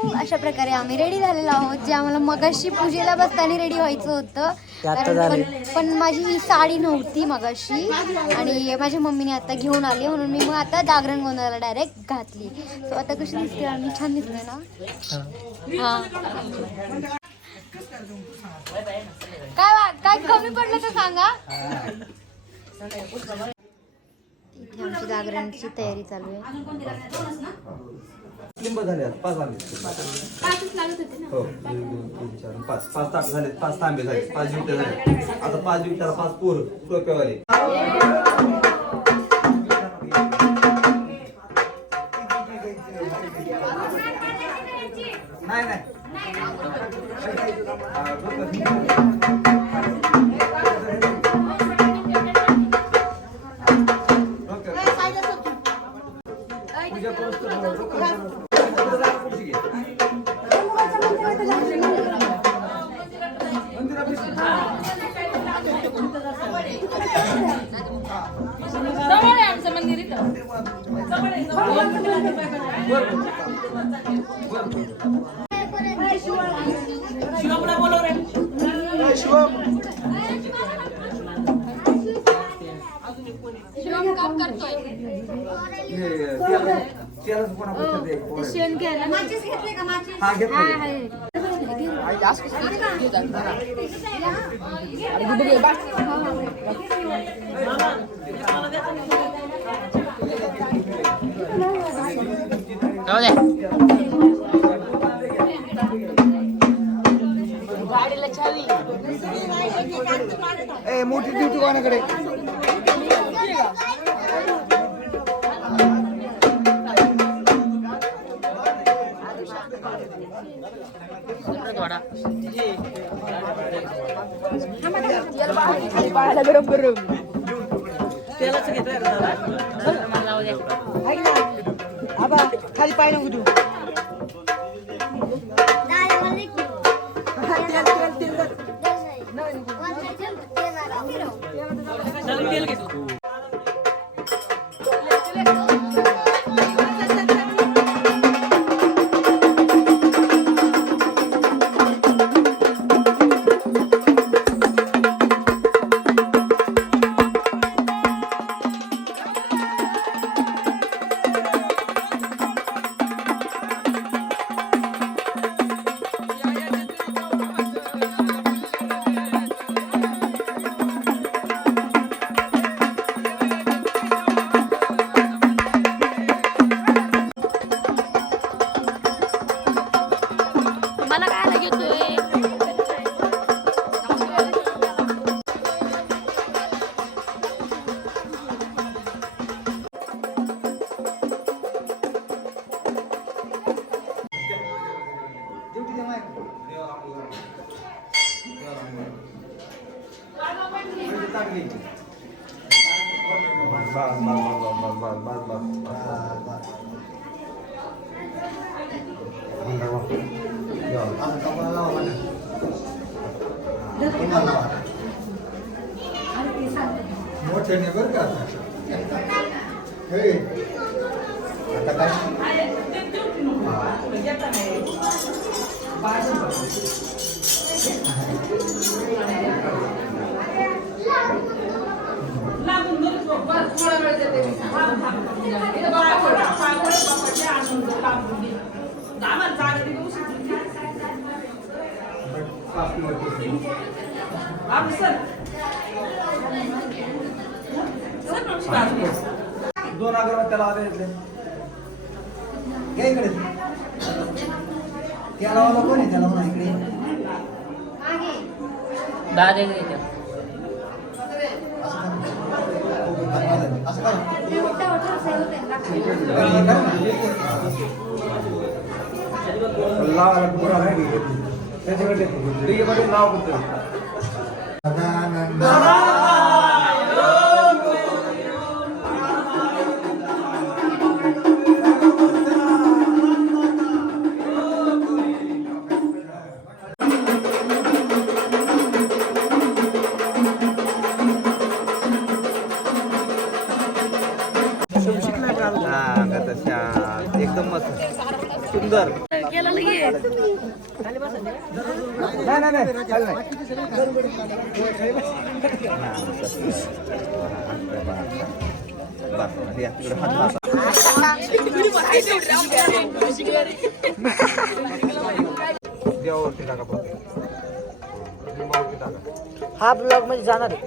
अशा प्रकारे आम्ही रेडी झालेलो आहोत, जे आम्हाला मगाशी पूजेला बसताना रेडी व्हायचं होतं, पण माझी ही साडी नव्हती मगाशी आणि माझ्या मम्मीने आता घेऊन आली, म्हणून मी मग आता जागरण गोंधळाला डायरेक्ट घातली. सो आता कशी दिसते आम्ही, छान दिसतोय ना? हा. काय कमी पडलं तर सांगा. इथे आमची जागरणाची तयारी चालू आहे. लिंब झाले 5 आंबे. 5च लागत होते ना. हो 1 2 3 4 5 5 ताट झाले, 5 तांबे झाले, 5 जुटे झाले. आता 5 जुट्याला 5 पोर टोप्यावाले. नाही नाही शेण घ्यायला माचीस घेतले का? माचीस हा गाडीला चावी ए मोठी ड्युटी कोणाकडे? बाळाला गरम गरम तेलाच घेतोय आबा खाली पाय नको तू तेल घेतो. मोठे ने बर का हे आता काय दोन अगरबत्त्याला आले घेतले इकडे त्याला वाला कोण आहे त्याला म्हणा इकडे दादे असं करा लावाला पुरा नाही त्याच्याकडे ठीक नाव होतं एकदम मस्त सुंदर हा ब्लॉग मध्ये जाणार आहे.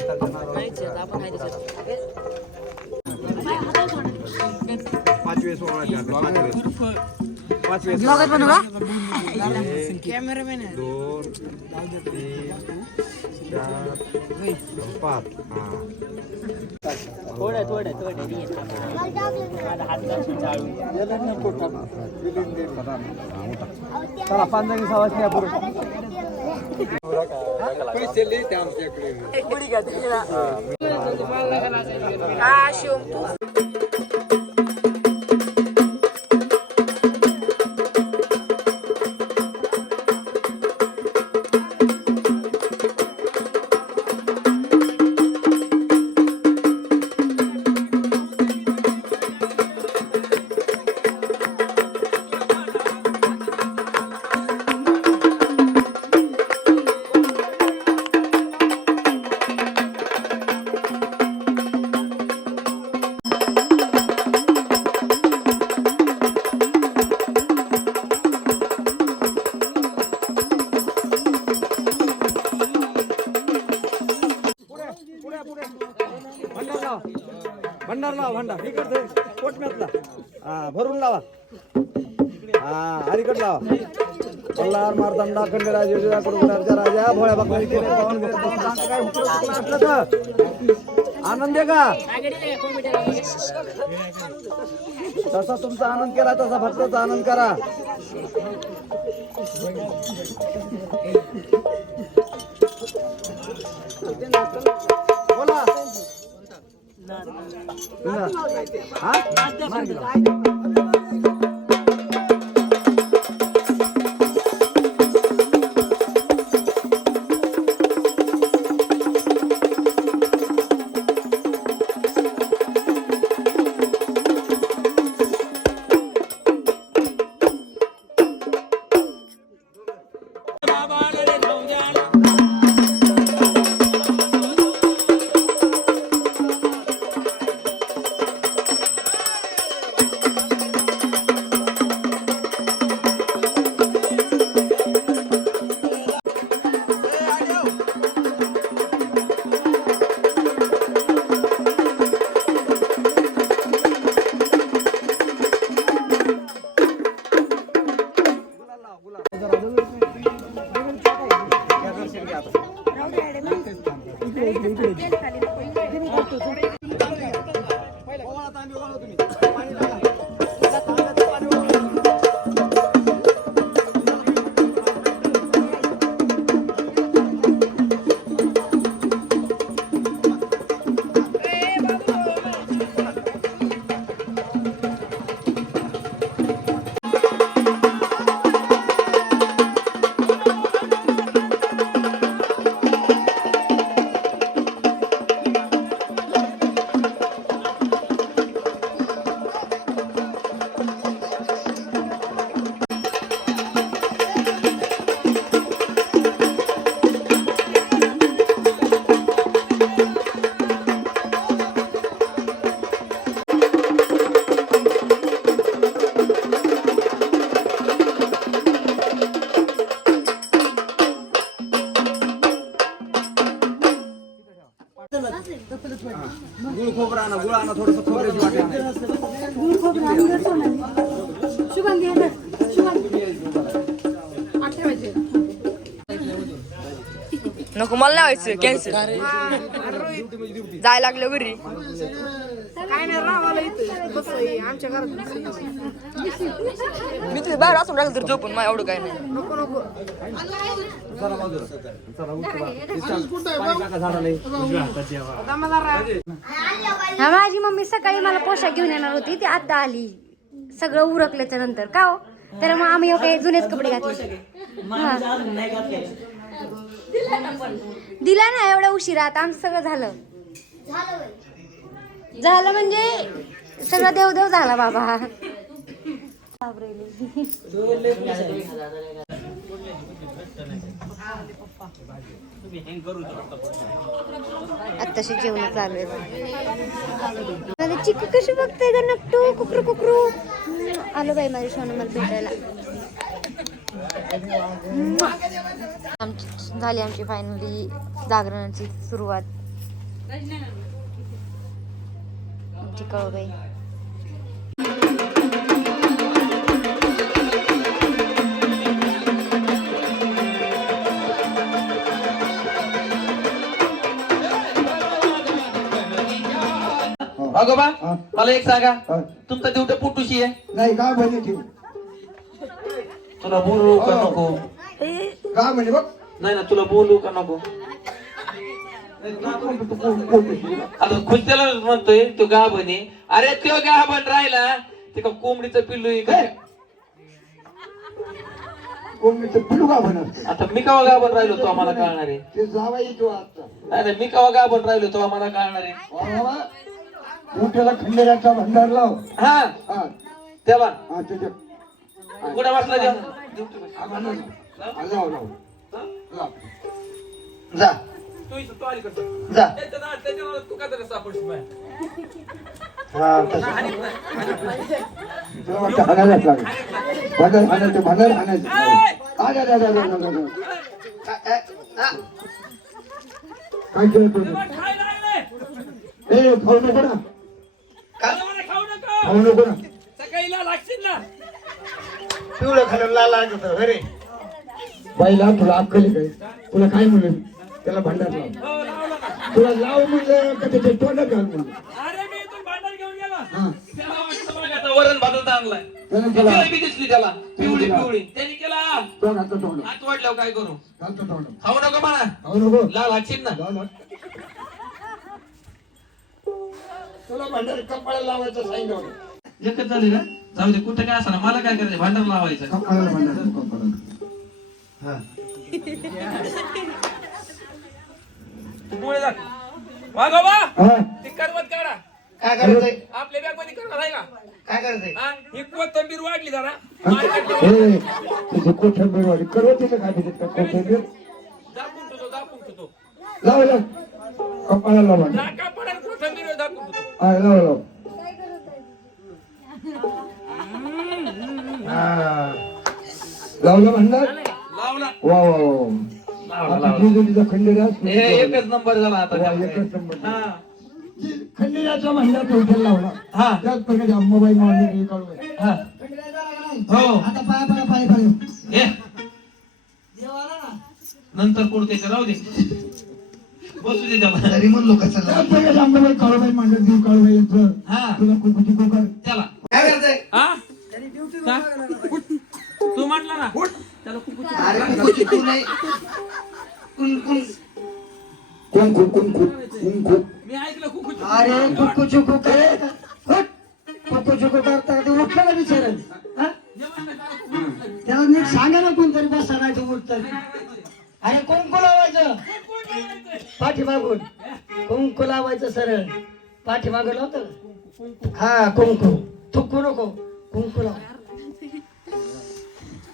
ब्लॉगात बनवू का? कॅमेरामॅन आहे. 2 3 4 5 चला 5 जणी सवास घ्या बरोबर. पैसे लिहिते आमच्याकडे. भंडार लावा भंडार इकडे पोटम्यातला भरून लावा. अलीकडे लावा. मल्हार मारतंडा खंडेराज योजना कुरुकुटारचा राजा भोळ्या बाकरी केले पावन काय म्हटलं तर आनंद आहे का? तसा तुमचा आनंद केला तसा भक्ताचा आनंद करा. बोला गुळ खोबरं आणा, गुळ आणा, थोडंसं खोबऱ्याची वाटी आणा. नको मला नाही व्हायचं कॅन्सर जायला लागलं घरी काय नाही राहावं इथं बस आमच्या घरात मी तुझ्या बाहेर असून राहिलं तर झोपून मला एवढं काय नाही नको नको चला बाजूला. चला उठवा. पाणी टाका झाडाला. हा, माझी मम्मी सकाळी मला पोशाख घेऊन येणार होती ती आता आली सगळं उरकल्याच्या नंतर का हो तर मग आम्ही काही जुनेच कपडे घातले. दिला ना एवढा उशिरा आता आमचं सगळं झालं झालं म्हणजे सगळं देवदेव झाला बाबा. आत्ताशी जेवण चालू आहे. चिकू कशी बघते ग नकटू कुकरू कुकरू. आलो बाई माझ्या सोनं मला भेटायला. झाली आमची फायनली जागरणाची सुरुवात. आमची कळबाई अगोबा मला एक सांगा, तुमचा दिवटा पोटूशी आहे नाही काय म्हणे ठेव तुला बोलू का नको? काय म्हणे बघ नाही ना तुला बोलू का नको? आता खुशत्याला म्हणतोय तो गाभण आहे. अरे तो गाभण राहिला ते का कोंबडीचं पिल्लू आहे काय? कोंबडीचं पिलू का म्हणत आता मी कवा गाभण राहिलो तो आम्हाला कळणार आहे. ते जावाई तो आता नाही नाही, मी कवा गाभण राहिलो तो आम्हाला कळणार आहे. मोठ्याला खंडेराचा भंडार लाव. हा हा त्याला हा त्याच्या कुठे वाचला जेवण? लाव लाव लाव जा जा हा तसं. तुला वाटतं हाणायलाच लागेल. भांडण हाणायचं भांडण हाणायचं. काय केलं तू? ए खाऊ नको ना खाऊ नको ना. पिवळं खाल्लं लाल लागत अरे बाईला तुला अक्कल काय? तुला काय म्हणलं? त्याला भांडार लाव. तुला लाव म्हणलं का त्याच्या तोंडात घाल म्हणलं. वरण भातात आणलाय त्यानं त्याला जिलेबी दिसली त्याला पिवळी पिवळी त्यांनी केला तो घातलं तोंडात हात वाढल्यावर काय करू? घालतो तोंडात खाऊ नको म्हणा, खाऊ नको लाल हातशील ना. लाव ना. तुला भांडार कपाळाला लावायचं सांगितलं होतं. एकच झाली ना, जाऊ दे कुठं काय असणार, मला काय करायचं, भांडण लावायचं. कपाळाला भांडार कपाळाला. हा मुळे जा वागोबा हा ती करवत काढा. काय करायचंय? आपल्या बॅग मध्ये करवत आहे का? काय करायचंय? हा? ही कोथिंबीर वाढली जरा. हे तुझं कोथिंबीर वाली करवतीचं काय देतात का कोथिंबीर? दाखवून ठेवतो. लाव लाव कपाळाला लाव भांडार. नाका पडेल कोथिंबीर दाखवून ठेवतो. हा लाव लाव. हा लावलं भांडार. लावला. वा वा वा आता जेजुरीचा खंडेराज एकच नंबर झाला आता. एकच नंबर. हा खंडेराचा भांडार टोटल लावला. हा त्याच प्रकारे अंबाबाई मावली कळवय. हा हो आता पाय पडा पाय पडा. ये नंतर कोण त्याच्या राहू दे, बसू दे त्याला. तरी म्हणलो कसं त्याच प्रकारे अंबाबाई कळवय मांडत देऊ कळवय येतं. हा तुला कुकुची कोकर त्याला काय करताय? हा तू म्हटला ना त्याला अरे कुकुची तू नाही कुन कुन कोण खूप कोण खूप कोण खूप. मी ऐकलं कुकुची. अरे कुकुची कोकर कुकुची कोकर तर ते उठलं ना बिचारं. हा? त्याला नीट सांगा ना कोणतरी बसा नाही तू उठत. अरे कुंकू लावायचं पाठीमागून. कुंकू लावायचं सरळ पाठीमागं लावतं. हा कुंकू थुकू नको कुंकू लाव.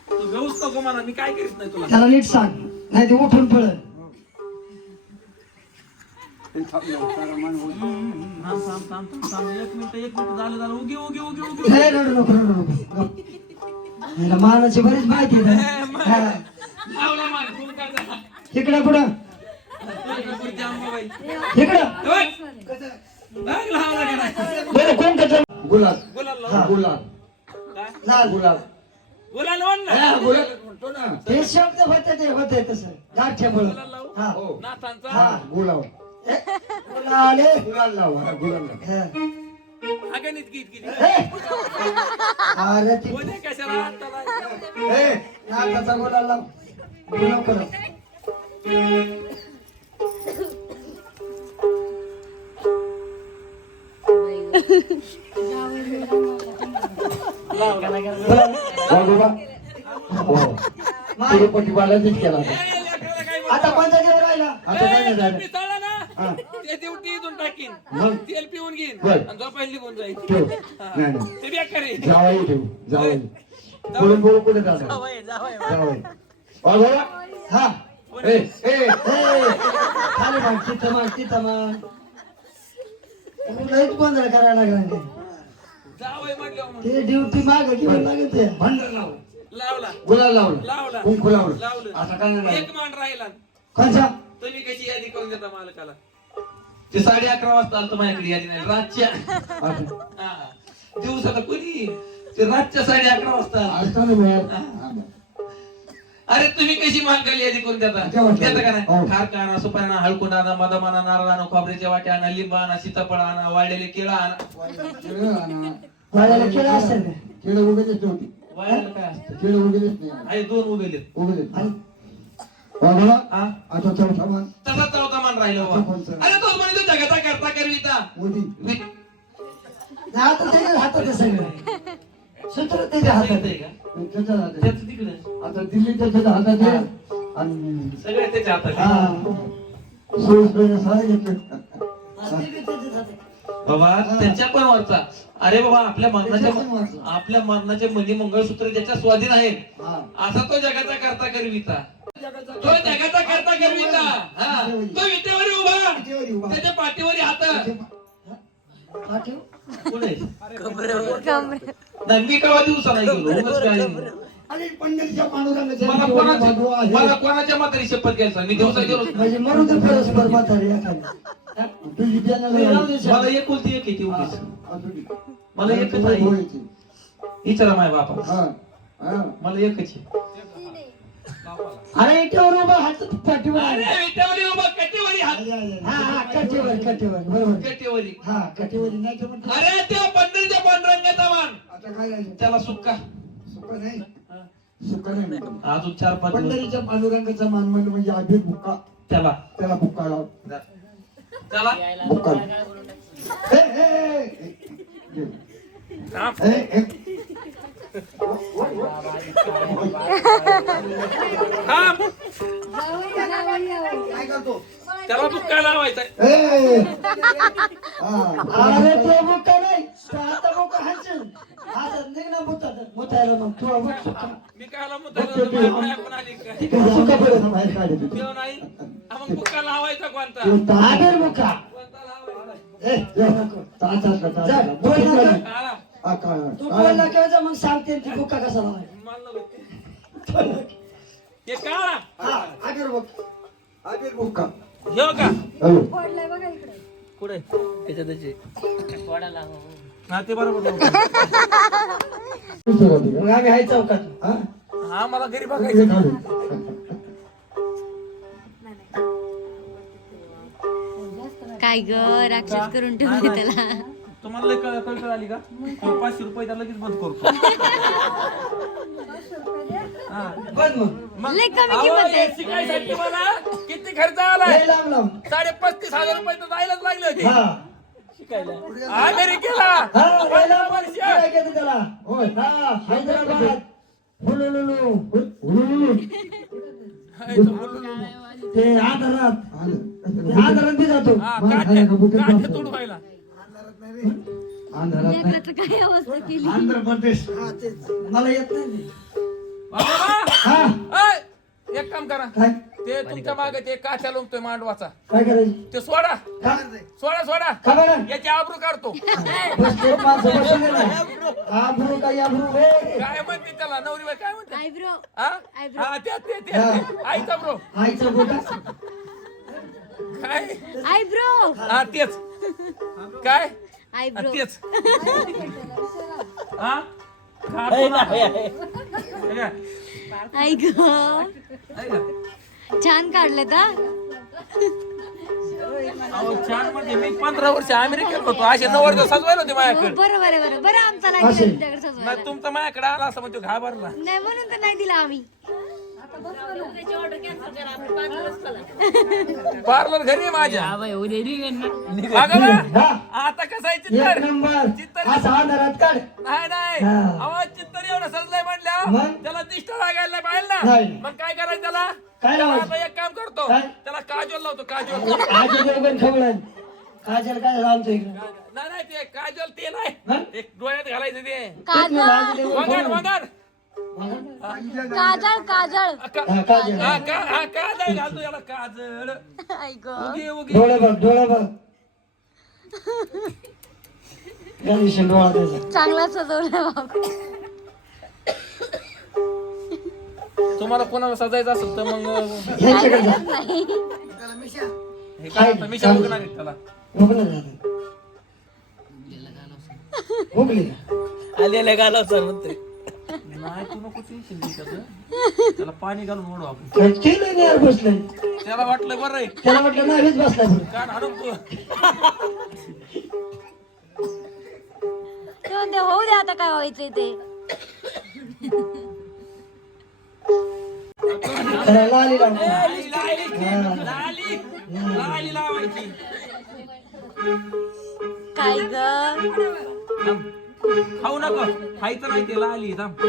तू घेऊच नको मला, मी काय करीत नाही तुला. त्याला नीट सांग नाही ते उठून पळ. थांब एक मिनिट झालं उगी हे रडू नको रडू नको. याला मानाची बरीच माहिती आहे ना. हा. लावला मान, कोण काय झाला? इकडं कुठं इकडं बरं कोण त्याचं गुलाब. हा गुलाब लाल गुलाब. हा, गुलाब म्हणतो ना. ते शब्द होते ते होते तसं गाठ्यामुळ. हा हा गुलाब. गुलाल गुलाल लाव. हा गुलाल लाव. हा. हे. अरे ती हे, नाकाचा गुलाल लाव. गुलाब करा. तिरुपती बालाजीच केला आता कोणता देव राहिला? आता काय नाही झालं. हा. ते ड्युटी इथून टाकीन मग? तेल पिऊन घेईन बर. आणि झोपायला निघून जाईल ठेव नाही नाही ते बेकार आहे. जावाई ठेव जावाई बोलून बोलून कुठे जातो जावाई बाबा हा ए ए ए खाली माग तिथं माग लईच गोंधळ करायला लागला जावई म्हटल्यावर मग ते ड्युटी माग किंवा लागत आहे भांडण लावलं लावला गुलाल लावलं लावला कुंकू लावलं लावलं आता काय नाही एक मान राहिला कोणचा तुम्ही कशी यादी करून देता मालकाला ते 11:30 वाजता आलं माझ्याकडे यादी नाही रातच्या हा. दिवसाला कोणी ते रातच्या 11:30 वाजता आलं. आता नाही मिळत. अरे तुम्ही कशी मालकाला यादी करून देता देता का नाही खार आणा सुपारी आणा हळकुंड आणा मदमाना नारळ आणा खोबऱ्याच्या वाट्या आणा लिंब आणा सीताफळ आणा वाळलेले केळं आणा वाड्याला केळं असेल का केळं उगेच नव्हती वाळलेलं काय असतं केळं उगेच नाही आहे 2 उभेले उगेच बाबा हा आता चौथा मान तसा चौथा मान राहिला बाबा अरे तो म्हणजे जगाचा करता करविता मोदी आता त्याच्या हातात आहे सगळं सूत्र त्याच्या हातात आहे त्याच्या हातात आहे. त्याचं तिकडे आता दिल्ली त्याच्या हातात आहे आणि सगळे त्याच्या हातात हा सोयीस्कर सारे घेतले बाबा त्याच्या पण वरचा अरे बाबा आपल्या मरणाचे मनी मंगळसूत्र ज्याच्या स्वाधीन आहे असा तो जगाचा करता करविता तो जगाचा करता करविता हा तो विटेवर उभा त्याच्या पाठीवर हात पुढे नाही मी केव्हा दिवसा नाही गेलो उगाच काय आणि पंढरीच्या पांडुरंगाच्या मला कोणाच्या म्हातारी शपथ घ्यायचा मी दिवसा गेलो म्हणजे म्हणून तर परस्पर म्हातारी तुझी मला एकुलती एक येते उगीच मला एकच आहे विचारा माझ्या बापा मला एकच आहे अरे इटेवर उभा हात पाठीवर अरे विटेवर उभा कटेवरी हात हा कटेवर बरोबर कटेवरी हा कटेवर नाही तर म्हणतो अरे त्या पंढरीच्या पांडुरंगाचा मान आता काय झालं त्याला सुक्का सुख नाही सुख नाही अजून 4-5 दिवस पंढरीच्या पांडुरंगाचा मान म्हणजे अभिर बुक्का त्याला बुक्का लाव त्याला बुक्का थांब. त्याला बुक्का लावायचा अरे तो बुक्का नाही तो आता बुक्का हाणशील आता निघणार मुतायला मग तू मी कायला मुद्दा पण आली काय सुका पडत बाहेर काढतो ठेव नाही मग बुक्का लावायचा कोणता आगर बुक्का कोणता लावायचा ए जा नको जा बोल नका काळा तू बोलला केव्हा मग सांगते ती बुक्का कसा लावायचा मला हे काळा हा आगर बुक्का आगर बुक्का घेऊ का हॅलो कुठे त्याच्या त्याचे हा ते बरोबर मग आम्ही आहे चौकात हा हा मला घरी बघायचं काय ग राक्षस करून ठेवले त्याला तुम्हाला कळकळ आली का 500 रुपये त्याला लगेच बंद करतो बघ मग लय कमी किंमत आहे शिकायसाठी मला किती खर्च आलाय लय लांब लांब 35,000 रुपये तर जायलाच लागले होते हा शिकायला अमेरिकेला हा लय लांब वर्ष काय घेते त्याला होय हा हैदराबाद हुलुलुलु हुलुलुलु ते आधारात बी जातो काठे तोडवायला लेकराचं काय अवस्था केली आंध्र प्रदेश हा तेच मला येत नाही बाबा, ऐ, एक काम करा काय ते तुमच्या मागे ते काठ्या लोंबतोय मांडवाचा काय करायचं ते सोडा का सोडा का बरं याची आबरू काढतो बसले माणसं बसले ना आब्रू काय आब्रू काय म्हणते त्याला नवरी बाई काय म्हणते आयब्रो हा हा ते आईचा ब्रो आईचा बोटा काय आयब्रो हा तेच काय हा, आयब्रो तेच हा खातो ना. हे काय? आई ग आहे का? छान काढलं का अहो, छान म्हणजे मी 15 वर्ष अमेरिकेला होतो असे 9 दिवस सजवायला होते माझ्याकडे बरं आमचा नाही दिला तुमच्याकडे सजवायला नाही तुमचा माझ्याकडे आला असं म्हणजे घाबरला नाही म्हणून तर नाही दिला आम्ही पार्लर घरी आहे माझ्या बघा ना, आता कसं आहे एक चित्तर नंबर चित्तर असा अंधारात काढ नाही हा. आवाज चित्तर एवढं सजलंय म्हणल्या मग? त्याला दिष्ट लागायला नाही पाहिजे नाही. ना मग काय करायचं त्याला काय लावायचं आता एक काम करतो काय? त्याला काजल लावतो काजल काजल देवगण खवळण काजल काय आमच्या इकडे नाही नाही ते काजल ते नाही हा? एक डोळ्यात घालायचं ते काजळ वगण वगण काजळ काजळ काजल हा काजल घालतो याला काजळ ऐक उगी उगी डोळे बघ गणेशन डोळा त्याचा चांगला सजवलं बाबा. तुम्हाला कोणाला सजायचं असेल तर मग यांच्याकडे जा. नाही हे काय आता मिशा बघणार आहेत त्याला उगलं जातं. उगली का? आलेले गाला सर म्हणते नाही तू नको टेन्शन घे त्याचं त्याला पाणी घालून ओढू आपण काय केलं नाही यार बसलंय त्याला वाटलं बरं आहे त्याला म्हटलं नाहीच बसलाय बरं. कान हाणून तू ते म्हणते होऊ दे आता काय व्हायचंय ते. त्याला लाली लावतो. लाली लावायची काय ग खाऊ नको खायचं नाही ते लाली थांब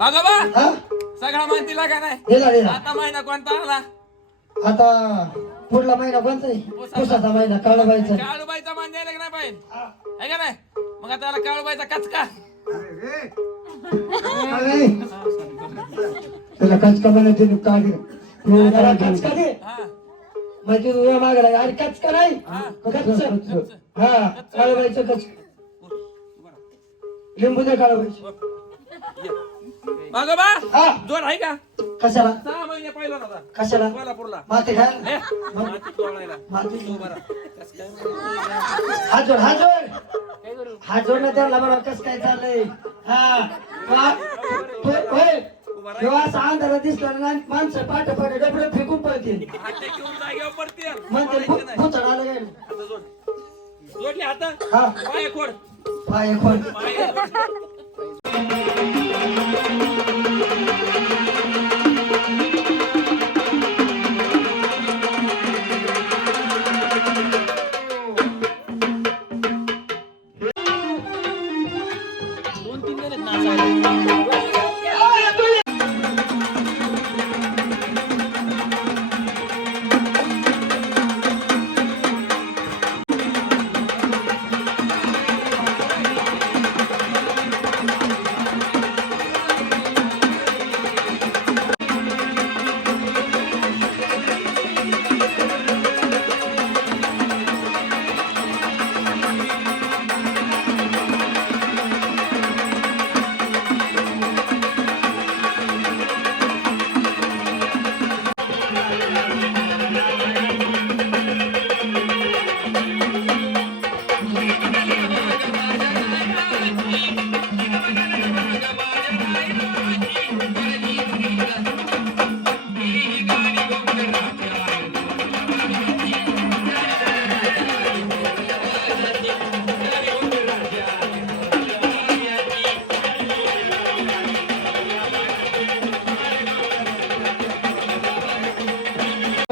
अगं बा हा? सगळा माहितीला का नाही दिला दिला आता महिना कोणता आला आता पुढला महिना कोणता आहे? पुसाचा महिना काळाबाईचा काळूबाईचा मान द्यायला का नाही पाहिजे आहे का नाही मग आता याला काळूबाईचा कचका त्याला कचका म्हणायचे त्याला कचका दे हा माहिती तुझ्या मागला अरे कचका नाही कच्च हा काळाबाईचं कच लिंबू दे काळाबाईचं अगं बा हा जोर आहे का कशाला 6 महिने पहिला होता कशाला कोल्हापूरला माती खायला माती तोडायला माती तो बरा कस काय हात जोड हात जोड ना त्याला बरं कस काय चाललंय हा होय जेव्हा असा अंधारा दिसला ना माणसं पाठ डबडे फेकून पळतील हात घेऊन जागेवर पडते म्हणते पुचड आलं काय आता जोड जोडले हात हा पाय खोड पाय खोल पाय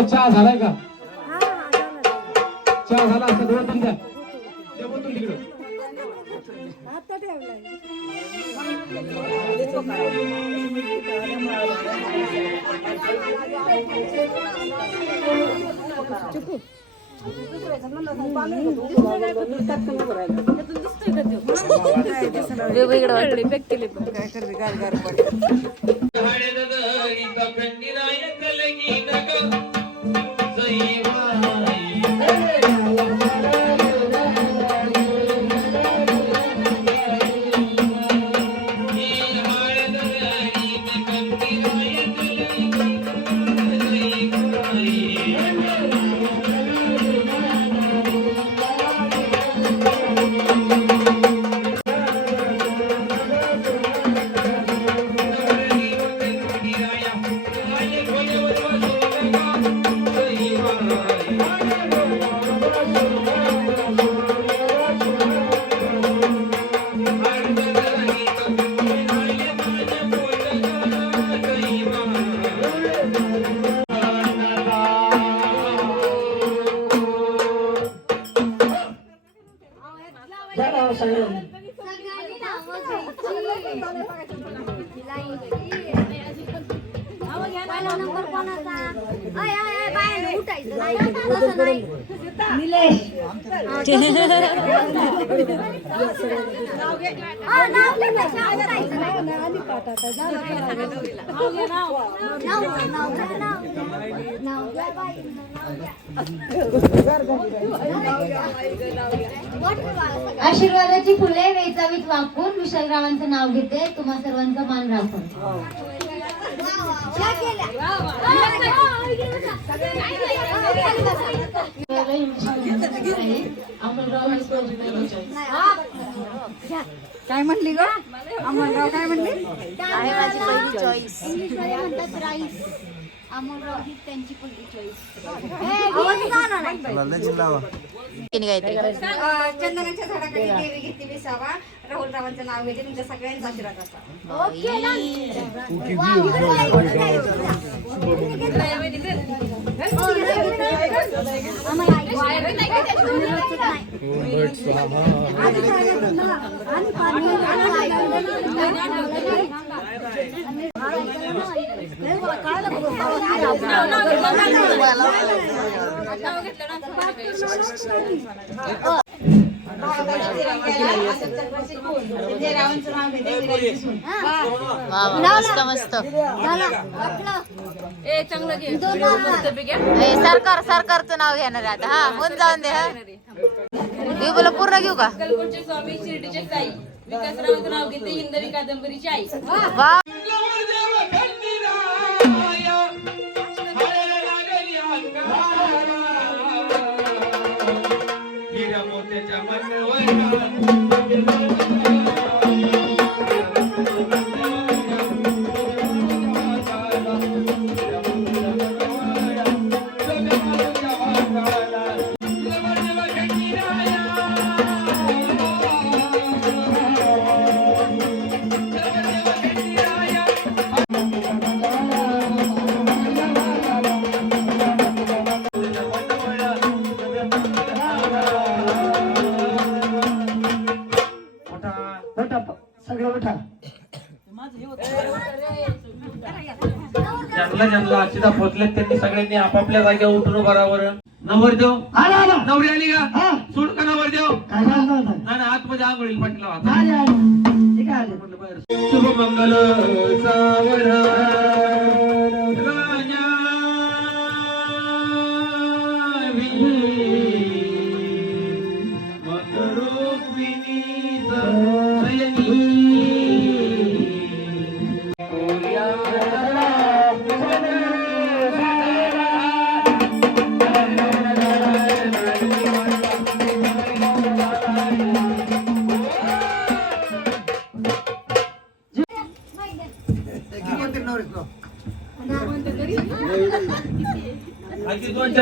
चहा झालाय का चहा झाला असं दोन तीन द्या ते बोलतो तिकडं वेगवेगळं आशीर्वादाची फुले वेचावीत वाकून विशालरावांचं नाव घेते. तुम्हा सर्वांचा मान राखून. काय म्हणली ग अमोलराव? काय म्हणली? आहे माझी पहिली चॉईस. इंग्लिशमध्ये म्हणतात राईस. अमोलराव ही त्यांची पहिली चॉईस. चंदनाच्या झाडाखाली देवी घेतली विसावा. राहुल रावांचं नाव घेते. तुमच्या सगळ्यांचा आशीर्वाद असा. ओके ना? मस्त मस्त. सरकारचं नाव घेणार आहे आता. हा होऊन जाऊन दे. हा देऊ बोला पूर्ण घेऊ का? स्वामी शिर्डीचे साई विकासरावांचं नाव घेते. हिंदवी कादंबरीची आई. वा ज्यांना अक्षता पोचलेत त्यांनी सगळ्यांनी आपापल्या जागेवर उठून उभा राहावं. नवरदेव नवरी आली का? सोड का नवरदेव? नाही आतमध्ये आंघोळीला पाठीला शुभमंगल सावर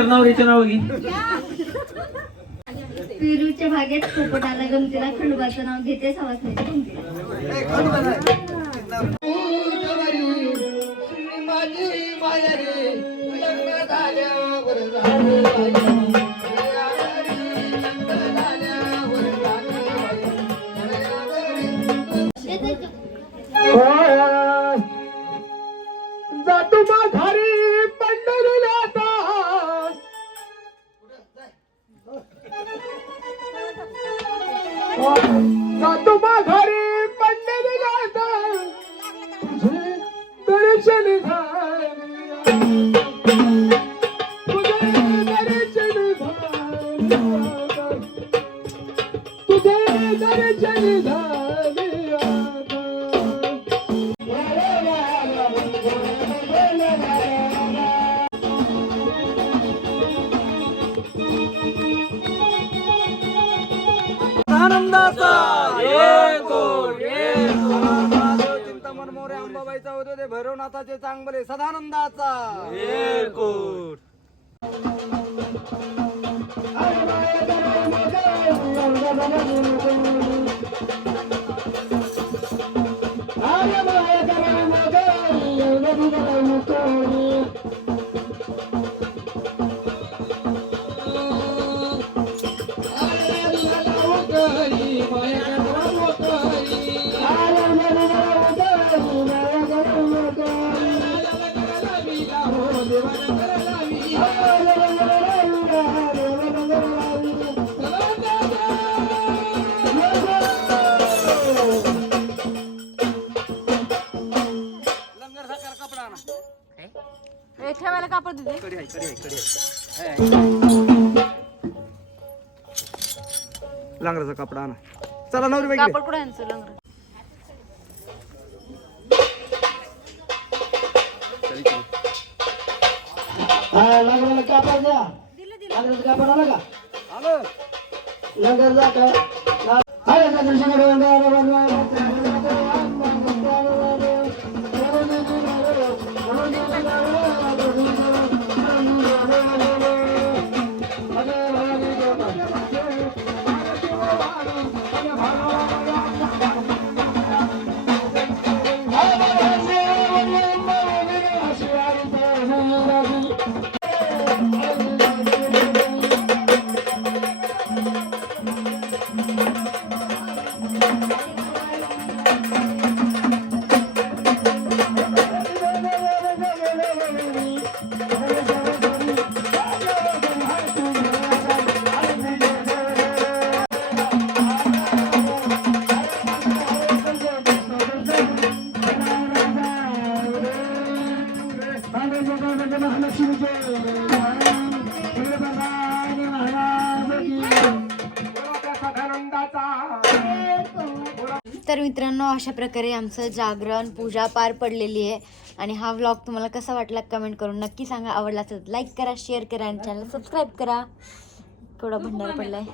नवरीच्या नाव घे. पेरूच्या बागेत पोपटाला गमतीला खंडोबाचं नाव घेते. सवासण्याच्या जातो घरी पंढरीला जातो घरी पंढरीला तुझे दर्शन तुझे दर्शन आनंदाचा चिंतामण मोरे अंबाबाईचा होते ते भैरवनाथाचे चांगले सदानंदाचा ठेवायला कापड दिले. कडी आहे, कडी आहे, कडी आहे. लांगराचा कापड आणा. चला नवरी बाई कापड कुठे यांचं लंगर. लग्नाला कापड द्या. लग्नाचं कापड आलं का? आलं. लग्न जा का? आलं का दर्शन तर मित्रांनो, अशा प्रकारे आमचं जागरण पूजा पार पडलेली आहे. आणि हा व्लॉग तुम्हाला कसा वाटला कमेंट करून नक्की सांगा. आवडला तर लाईक करा, शेअर करा आणि चॅनल सबस्क्राईब करा. थोडा भंडारा पडलाय.